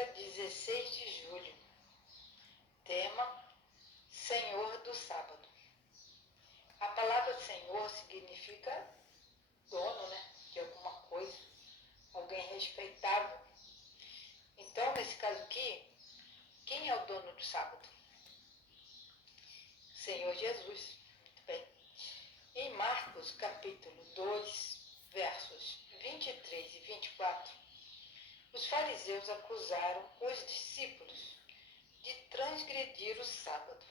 Quinta-feira, 16 de julho. Tema: Senhor do Sábado. A palavra Senhor significa dono, de alguma coisa, alguém respeitável. Então, nesse caso aqui, quem é o dono do sábado? Senhor Jesus. Muito bem. Em Marcos, capítulo 2, versos 23 e 24, os fariseus acusaram os discípulos de transgredir o sábado.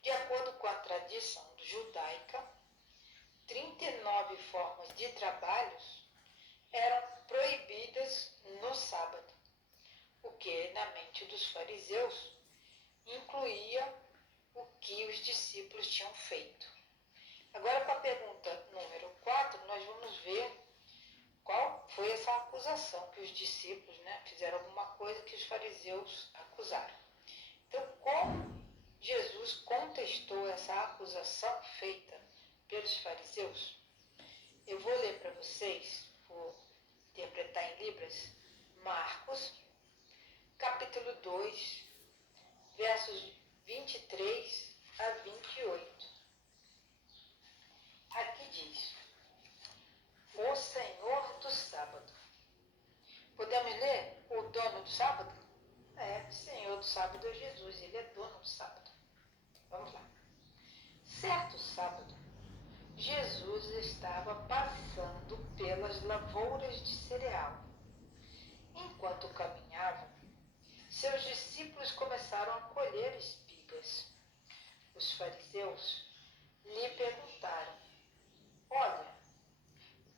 De acordo com a tradição judaica, 39 formas de trabalhos eram proibidas no sábado, o que, na mente dos fariseus, incluía o que os discípulos tinham feito. Agora, com a pergunta número 4, nós vamos ver qual foi essa acusação que os discípulos fizeram alguma coisa que os fariseus acusaram. Então, como Jesus contestou essa acusação feita pelos fariseus? Eu vou ler para vocês, vou interpretar em Libras, Marcos, capítulo 2, versos 23 a 28. Aqui diz: o Senhor do sábado. Podemos ler o dono do sábado? O Senhor do sábado é Jesus, ele é dono do sábado. Vamos lá. Certo sábado, Jesus estava passando pelas lavouras de cereal. Enquanto caminhava, seus discípulos começaram a colher espigas. Os fariseus lhe perguntaram: olha,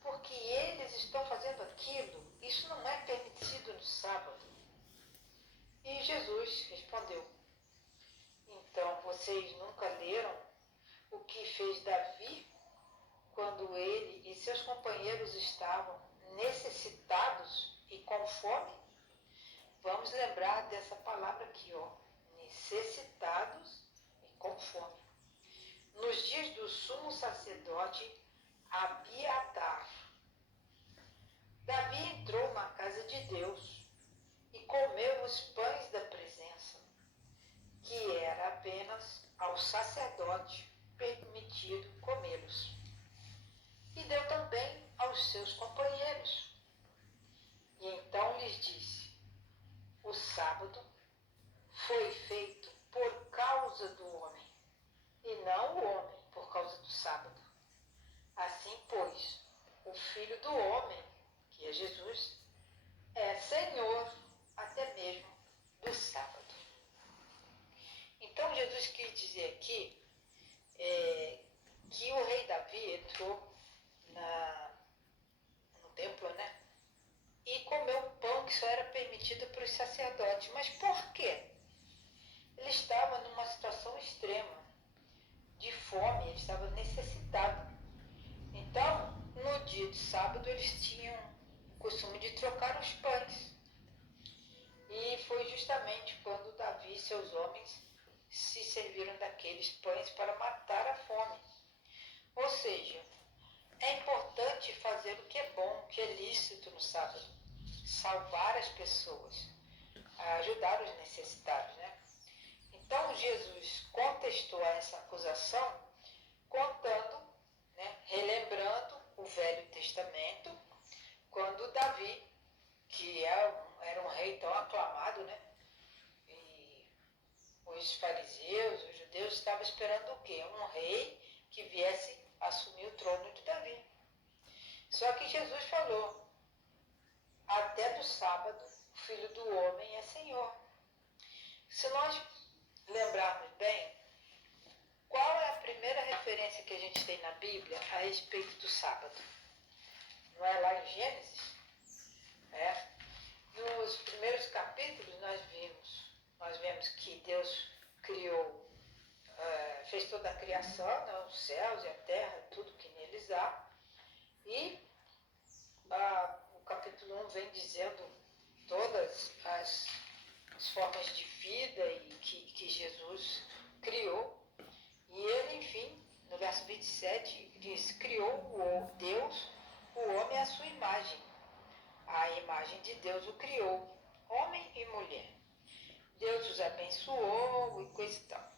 por que eles estão fazendo aquilo? Isso não é permitido no sábado. E Jesus respondeu: então vocês nunca leram o que fez Davi quando ele e seus companheiros estavam necessitados e com fome? Vamos lembrar dessa palavra aqui, necessitados e com fome. Nos dias do sumo sacerdote Abiatar, Davi entrou na casa de Deus e comeu os pães da presença, que era apenas ao sacerdote permitido comê-los. E deu também aos seus companheiros. E então lhes disse: o sábado foi feito por causa do homem, e não o homem por causa do sábado. Assim, pois, o Filho do homem, que é Jesus, é Senhor até mesmo do sábado. Então, Jesus quis dizer aqui que o rei Davi entrou no templo, e comeu um pão que só era permitido para os sacerdotes. Mas por quê? Ele estava numa situação extrema, de fome, ele estava necessitado. Então, no dia de sábado, eles tinham o costume de trocar os pães. E foi justamente quando Davi e seus homens se serviram daqueles pães para matar a fome. Ou seja, é importante fazer o que é bom, o que é lícito no sábado. Salvar as pessoas, ajudar os necessitados, Então, Jesus contestou essa acusação contando, relembrando o Velho Testamento, quando Davi, que era um rei tão aclamado, e os fariseus, os judeus estavam esperando o quê? Um rei que viesse assumir o trono de Davi. Só que Jesus falou: até do sábado, o Filho do Homem é Senhor. Se nós lembrarmos bem, qual é a primeira referência que a gente tem na Bíblia a respeito do sábado? Não é lá em Gênesis? Nos primeiros capítulos nós vemos que Deus criou, fez toda a criação, os céus e a terra, tudo que neles há. E o capítulo 1 vem dizendo todas as formas de vida e que Jesus criou. E ele, enfim, no verso 27, diz: criou Deus o homem à sua imagem. A imagem de Deus o criou. Homem e mulher. Deus os abençoou e coisa e tal.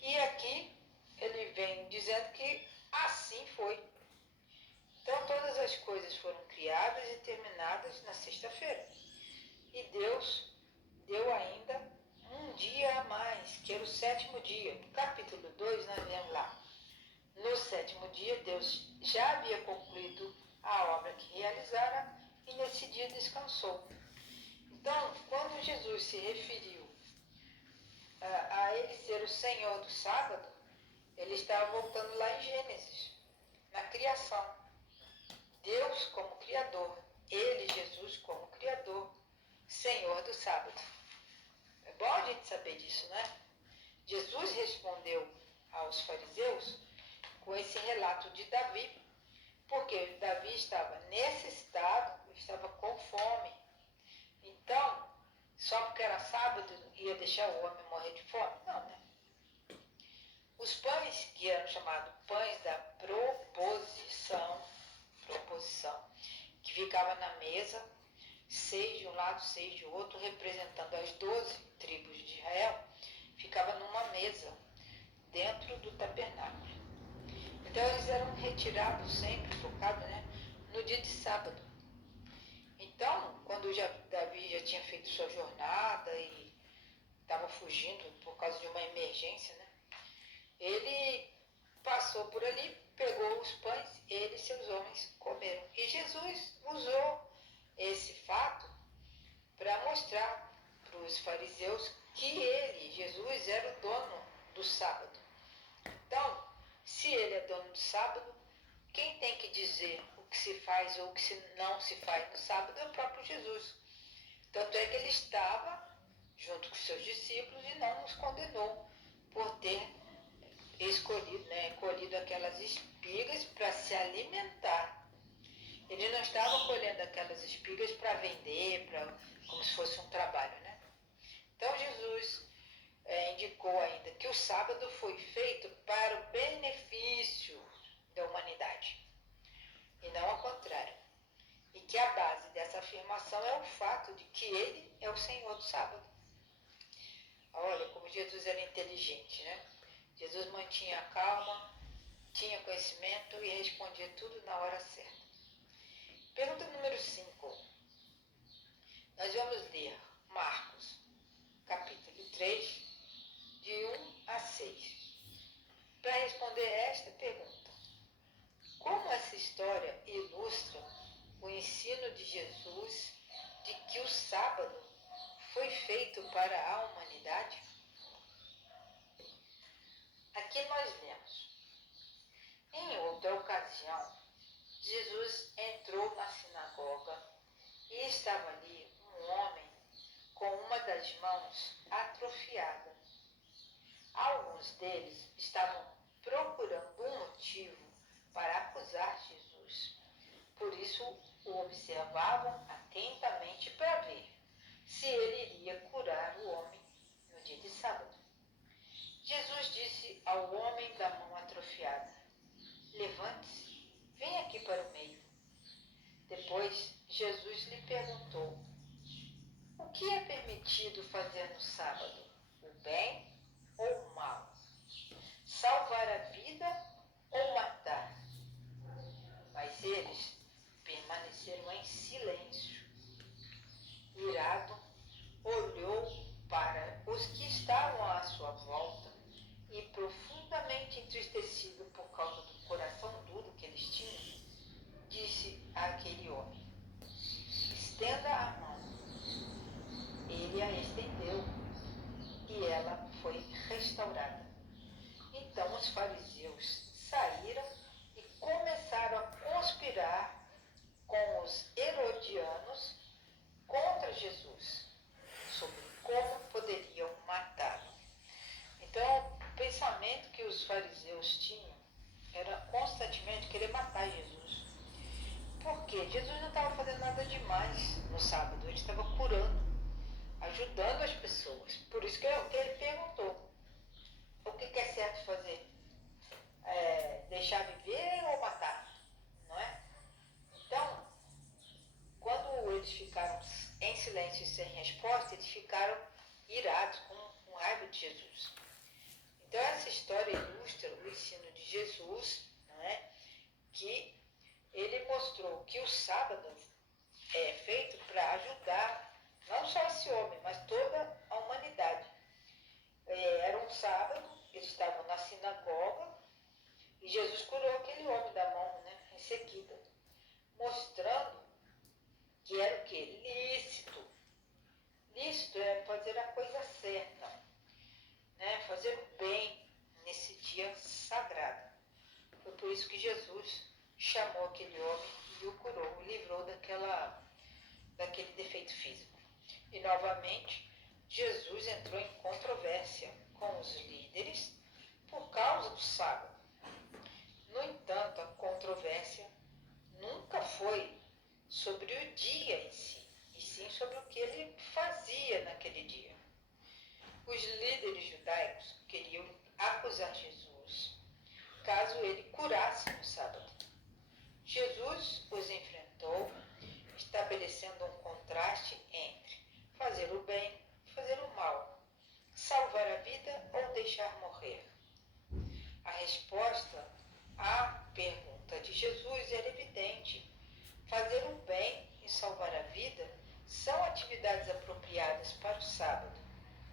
E aqui ele vem dizendo que assim foi. Então todas as coisas foram criadas e terminadas na sexta-feira. E Deus deu ainda um dia a mais, que era o sétimo dia. No capítulo 2 nós vemos lá. No sétimo dia Deus já havia concluído a obra que realizara e nesse dia descansou. Então, quando Jesus se referiu a ele ser o Senhor do sábado, ele estava voltando lá em Gênesis, na criação. Deus como Criador, ele, Jesus, como Criador, Senhor do sábado. É bom a gente saber disso, né? Jesus respondeu aos fariseus com esse relato de Davi, porque Davi estava necessitado, estava com fome. Então, só porque era sábado ia deixar o homem morrer de fome? Não, né? Os pães, que eram chamados pães da proposição, que ficava na mesa, 6 de um lado, 6 de outro, representando as 12 tribos de Israel, ficava numa mesa dentro do tabernáculo. Então eles eram retirados sempre, focados, né, no dia de sábado. Então, quando Davi já tinha feito sua jornada e estava fugindo por causa de uma emergência, né, ele passou por ali, pegou os pães, ele e seus homens comeram. E Jesus usou esse fato para mostrar para os fariseus que ele, Jesus, era o dono do sábado. Então, se ele é dono do sábado, quem tem que dizer o que se faz ou o que não se faz no sábado é o próprio Jesus. Tanto é que ele estava junto com seus discípulos e não os condenou por ter colhido aquelas espigas para se alimentar. Ele não estava colhendo aquelas espigas para vender, como se fosse um trabalho, né? Então Jesus indicou ainda que o sábado foi feito para o benefício da humanidade e não ao contrário. E que a base dessa afirmação é o fato de que ele é o Senhor do sábado. Olha como Jesus era inteligente, né? Jesus mantinha a calma, tinha conhecimento e respondia tudo na hora certa. Pergunta número 5. Nós vamos ler Marcos, capítulo 3, de 1 a 6. Para responder esta pergunta, como essa história ilustra o ensino de Jesus de que o sábado foi feito para a humanidade? Aqui nós lemos. Em outra ocasião, Jesus entrou na sinagoga e estava ali um homem com uma das mãos atrofiada. Alguns deles estavam procurando um motivo para acusar Jesus. Por isso o observavam atentamente para ver se ele iria curar o homem no dia de sábado. Jesus disse ao homem da mão atrofiada: levante-se, venha aqui para o meio. Depois Jesus lhe perguntou: o que é permitido fazer no sábado, o bem ou o mal? Salvar a vida ou matar? Mas eles permaneceram em silêncio. Irado, olhou para os que estavam à sua volta e, profundamente entristecido por causa do coração duro que eles tinham, disse àquele homem: estenda a mão. Ele a estendeu e ela foi restaurada. Então os fariseus saíram e começaram a conspirar com os herodianos contra Jesus, sobre como poderiam matá-lo. Então, o pensamento que os fariseus tinham era constantemente querer matar Jesus. Por quê? Jesus não estava fazendo nada demais no sábado, ele estava curando, ajudando as pessoas. Por isso que ele perguntou: o que é certo fazer? Deixar viver ou matar? Não é? Então, quando eles ficaram em silêncio e sem resposta, eles ficaram irados, com raiva de Jesus. Então essa história ilustra o ensino de Jesus, não é? Que ele mostrou que o sábado é feito para ajudar não só esse homem, mas toda a humanidade. Era um sábado, eles estavam na sinagoga e Jesus curou aquele homem da mão, né, ressequida, mostrando que era o quê? Lícito. Lícito é fazer a coisa certa, né? Fazer o bem nesse dia sagrado. Foi por isso que Jesus chamou aquele homem e o curou, o livrou daquele defeito físico. E novamente, Jesus entrou em controvérsia com os líderes por causa do sábado. No entanto, a controvérsia nunca foi sobre o dia em si, e sim sobre o que ele fazia naquele dia. Os líderes judaicos queriam acusar Jesus caso ele curasse no sábado. Jesus os enfrentou, estabelecendo um contraste entre fazer o bem e fazer o mal, salvar a vida ou deixar morrer. A resposta à pergunta de Jesus era evidente. Fazer o bem e salvar a vida são atividades apropriadas para o sábado.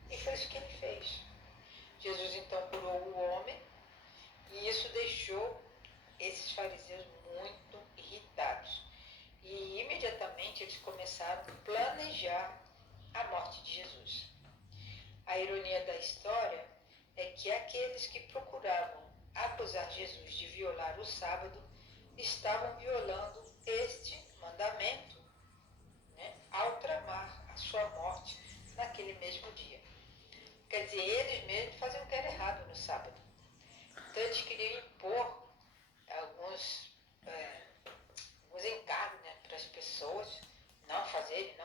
E foi isso que ele fez. Jesus então curou o homem e isso deixou esses fariseus muito irritados. E imediatamente eles começaram a planejar a morte de Jesus. A ironia da história é que aqueles que procuravam acusar Jesus de violar o sábado estavam violando este mandamento, né, ao tramar a sua morte naquele mesmo dia. Quer dizer, eles mesmos faziam o que era errado no sábado. Então eles queriam impor alguns encargos, né, para as pessoas não fazerem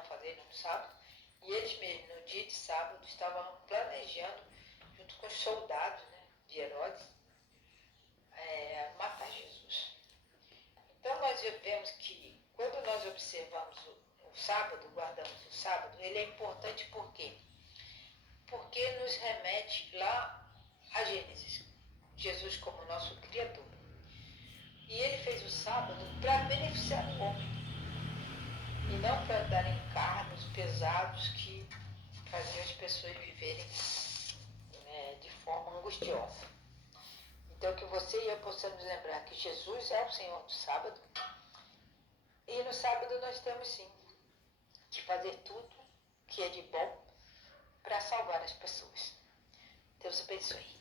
no sábado. E eles mesmos, no dia de sábado, estavam planejando, junto com os soldados, né, de Herodes, matar Jesus. Então nós vemos que quando nós observamos o sábado, guardamos o sábado, ele é importante por quê? Porque nos remete lá a Gênesis, Jesus como nosso Criador. E ele fez o sábado para beneficiar o homem, e não para dar encargos pesados que faziam as pessoas viverem, né, de forma angustiosa. Então que você e eu possamos lembrar que Jesus é o Senhor do sábado, e no sábado nós temos sim que fazer tudo que é de bom para salvar as pessoas. Deus abençoe.